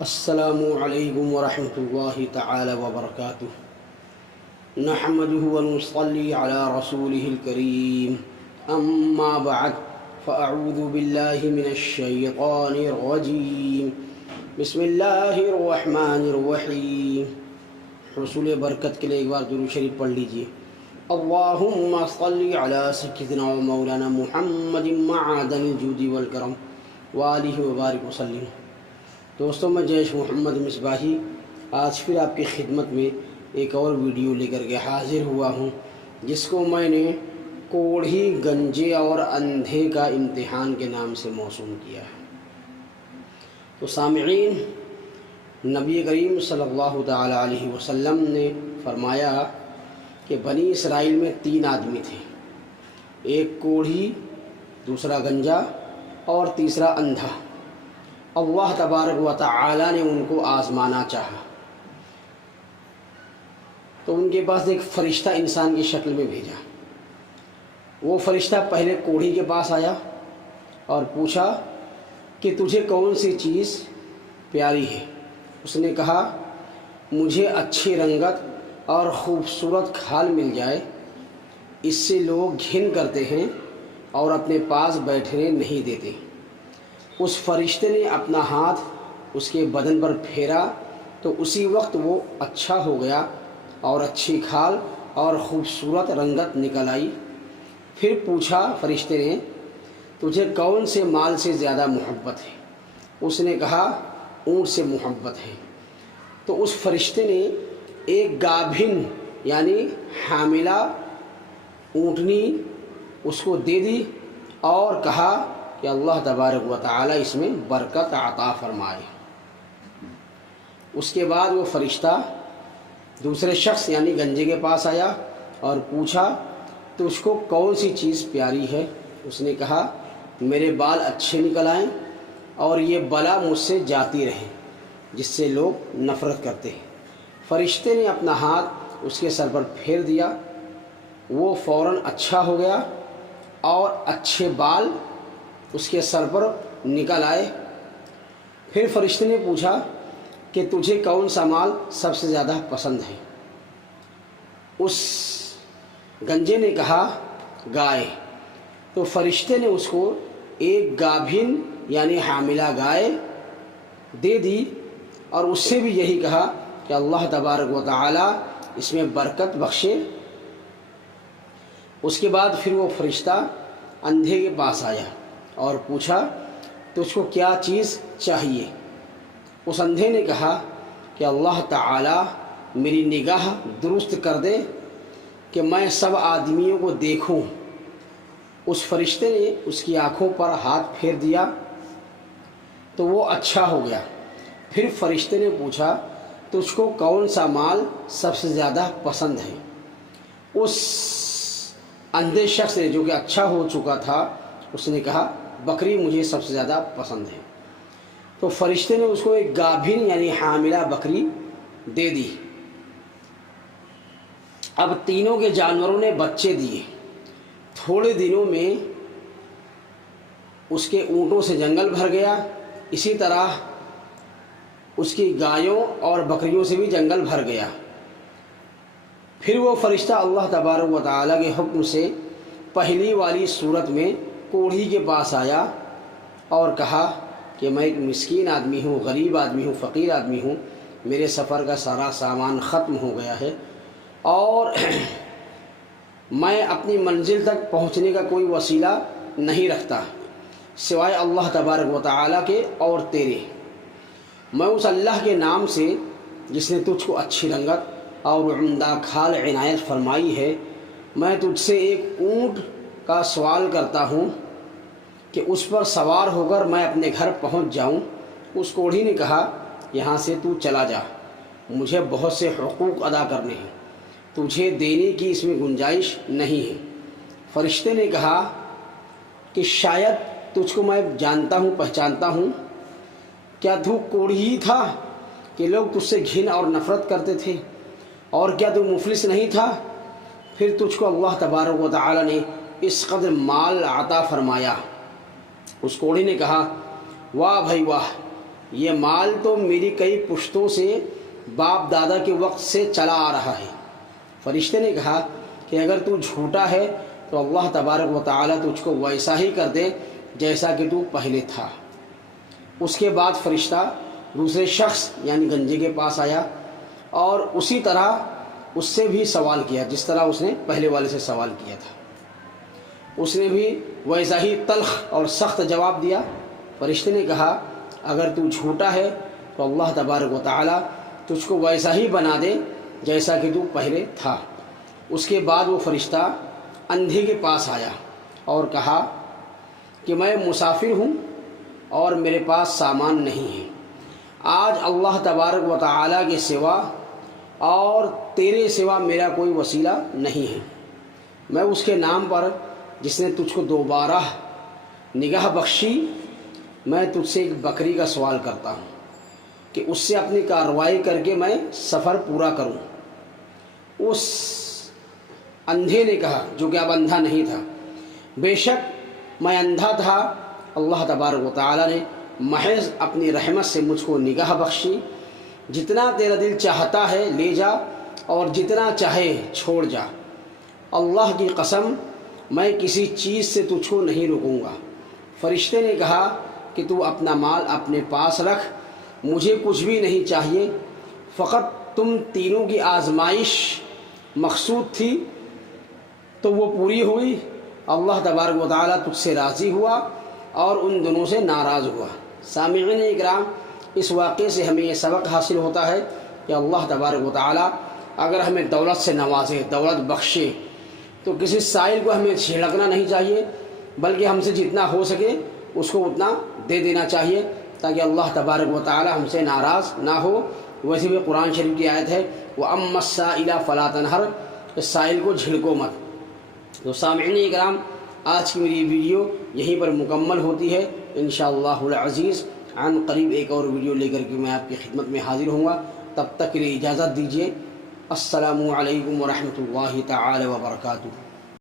السلام علیکم ورحمۃ اللہ تعالی وبرکاتہ۔ نحمده ونصلي على رسوله الكريم، اما بعد فاعوذ باللہ من الشیطان الرجیم، بسم اللہ الرحمن الرحیم۔ حصول برکت کے لیے ایک بار درود شریف پڑھ لیجیے۔ اللہم صلی علی سیدنا و مولانا محمد معدن الجود والکرم وآلہ وبارک وسلم۔ دوستوں، میں جیش محمد مصباحی آج پھر آپ کی خدمت میں ایک اور ویڈیو لے کر کے حاضر ہوا ہوں، جس کو میں نے کوڑھی، گنجے اور اندھے کا امتحان کے نام سے موسوم کیا ہے۔ تو سامعین، نبی کریم صلی اللہ تعالی علیہ وسلم نے فرمایا کہ بنی اسرائیل میں 3 آدمی تھے، ایک کوڑھی، دوسرا گنجا اور تیسرا اندھا۔ اللہ تبارک و تعالی نے ان کو آزمانا چاہا تو ان کے پاس ایک فرشتہ انسان کی شکل میں بھیجا۔ وہ فرشتہ پہلے کوڑھی کے پاس آیا اور پوچھا کہ تجھے کون سی چیز پیاری ہے؟ اس نے کہا، مجھے اچھی رنگت اور خوبصورت کھال مل جائے، اس سے لوگ گھن کرتے ہیں اور اپنے پاس بیٹھنے نہیں دیتے۔ اس فرشتے نے اپنا ہاتھ اس کے بدن پر پھیرا تو اسی وقت وہ اچھا ہو گیا اور اچھی کھال اور خوبصورت رنگت نکل آئی۔ پھر پوچھا فرشتے نے، تجھے کون سے مال سے زیادہ محبت ہے؟ اس نے کہا، اونٹ سے محبت ہے۔ تو اس فرشتے نے ایک گابھن یعنی حاملہ اونٹنی اس کو دے دی اور کہا کہ اللہ تبارک و تعالی اس میں برکت عطا فرمائے۔ اس کے بعد وہ فرشتہ دوسرے شخص یعنی گنجے کے پاس آیا اور پوچھا، تو اس کو کون سی چیز پیاری ہے؟ اس نے کہا، میرے بال اچھے نکل آئیں اور یہ بلا مجھ سے جاتی رہے جس سے لوگ نفرت کرتے ہیں۔ فرشتے نے اپنا ہاتھ اس کے سر پر پھیر دیا، وہ فوراً اچھا ہو گیا اور اچھے بال اس کے سر پر نکل آئے۔ پھر فرشتے نے پوچھا کہ تجھے کون سا مال سب سے زیادہ پسند ہے؟ اس گنجے نے کہا، گائے۔ تو فرشتے نے اس کو ایک گابھن یعنی حاملہ گائے دے دی اور اس سے بھی یہی کہا کہ اللہ تبارک و تعالی اس میں برکت بخشے۔ اس کے بعد پھر وہ فرشتہ اندھے کے پاس آیا اور پوچھا، تجھ کو کیا چیز چاہیے؟ اس اندھے نے کہا کہ اللہ تعالی میری نگاہ درست کر دے کہ میں سب آدمیوں کو دیکھوں۔ اس فرشتے نے اس کی آنکھوں پر ہاتھ پھیر دیا تو وہ اچھا ہو گیا۔ پھر فرشتے نے پوچھا، تجھ کو کون سا مال سب سے زیادہ پسند ہے؟ اس اندھے شخص نے جو کہ اچھا ہو چکا تھا اس نے کہا، بکری مجھے سب سے زیادہ پسند ہے۔ تو فرشتے نے اس کو ایک گابھن یعنی حاملہ بکری دے دی۔ اب تینوں کے جانوروں نے بچے دیے۔ تھوڑے دنوں میں اس کے اونٹوں سے جنگل بھر گیا، اسی طرح اس کی گایوں اور بکریوں سے بھی جنگل بھر گیا۔ پھر وہ فرشتہ اللہ تبارک و تعالیٰ کے حکم سے پہلی والی صورت میں کوڑھی کے پاس آیا اور کہا کہ میں ایک مسکین آدمی ہوں، غریب آدمی ہوں، فقیر آدمی ہوں، میرے سفر کا سارا سامان ختم ہو گیا ہے اور میں اپنی منزل تک پہنچنے کا کوئی وسیلہ نہیں رکھتا سوائے اللہ تبارک و تعالیٰ کے اور تیرے۔ میں اس اللہ کے نام سے جس نے تجھ کو اچھی رنگت اور عمدہ کھال عنایت فرمائی ہے، میں تجھ سے ایک اونٹ کا سوال کرتا ہوں کہ اس پر سوار ہو کر میں اپنے گھر پہنچ جاؤں۔ اس کوڑھی نے کہا، یہاں سے تو چلا جا، مجھے بہت سے حقوق ادا کرنے ہیں، تجھے دینے کی اس میں گنجائش نہیں ہے۔ فرشتے نے کہا کہ شاید تجھ کو میں جانتا ہوں، پہچانتا ہوں، کیا تو کوڑھی ہی تھا کہ لوگ تجھ سے گھن اور نفرت کرتے تھے؟ اور کیا تو مفلس نہیں تھا؟ پھر تجھ کو اللہ تبارک و تعالی نے اس قدر مال عطا فرمایا۔ اس کوڑھی نے کہا، واہ بھائی واہ، یہ مال تو میری کئی پشتوں سے باپ دادا کے وقت سے چلا آ رہا ہے۔ فرشتے نے کہا کہ اگر تو جھوٹا ہے تو اللہ تبارک و تعالیٰ تجھ کو ویسا ہی کر دے جیسا کہ تو پہلے تھا۔ اس کے بعد فرشتہ دوسرے شخص یعنی گنجے کے پاس آیا اور اسی طرح اس سے بھی سوال کیا جس طرح اس نے پہلے والے سے سوال کیا تھا۔ اس نے بھی ویسا ہی تلخ اور سخت جواب دیا۔ فرشتے نے کہا اگر تو جھوٹا ہے تو اللہ تبارک و تعالیٰ تجھ کو ویسا ہی بنا دے جیسا کہ تو پہلے تھا۔ اس کے بعد وہ فرشتہ اندھے کے پاس آیا اور کہا کہ میں مسافر ہوں اور میرے پاس سامان نہیں ہے۔ آج اللہ تبارک و تعالیٰ کے سوا اور تیرے سوا میرا کوئی وسیلہ نہیں ہے۔ میں اس کے نام پر جس نے تجھ کو دوبارہ نگاہ بخشی، میں تجھ سے ایک بکری کا سوال کرتا ہوں کہ اس سے اپنی کارروائی کر کے میں سفر پورا کروں۔ اس اندھے نے کہا جو کہ اب اندھا نہیں تھا، بے شک میں اندھا تھا، اللہ تبارک و تعالیٰ نے محض اپنی رحمت سے مجھ کو نگاہ بخشی۔ جتنا تیرا دل چاہتا ہے لے جا اور جتنا چاہے چھوڑ جا، اللہ کی قسم میں کسی چیز سے تجھ کو نہیں رکوں گا۔ فرشتے نے کہا کہ تو اپنا مال اپنے پاس رکھ، مجھے کچھ بھی نہیں چاہیے، فقط تم تینوں کی آزمائش مقصود تھی تو وہ پوری ہوئی۔ اللہ تبارک و تعالیٰ تجھ سے راضی ہوا اور ان دونوں سے ناراض ہوا۔ سامعین اکرام، اس واقعے سے ہمیں یہ سبق حاصل ہوتا ہے کہ اللہ تبارک و تعالیٰ اگر ہمیں دولت سے نوازے، دولت بخشے، تو کسی سائل کو ہمیں چھڑکنا نہیں چاہیے، بلکہ ہم سے جتنا ہو سکے اس کو اتنا دے دینا چاہیے تاکہ اللہ تبارک و تعالیٰ ہم سے ناراض نہ ہو۔ ویسے بھی قرآن شریف کی آیت ہے وَأَمَّا السَّائِلَ فَلَا تَنْهَرْ، اس سائل کو جھڑکو مت۔ تو سامعین اکرام، آج کی میری ویڈیو یہیں پر مکمل ہوتی ہے۔ انشاءاللہ العزیز عن قریب ایک اور ویڈیو لے کر کے میں آپ کی خدمت میں حاضر ہوں گا۔ تب تک کے لیے اجازت دیجیے۔ السلام علیکم ورحمۃ اللہ تعالی وبرکاتہ۔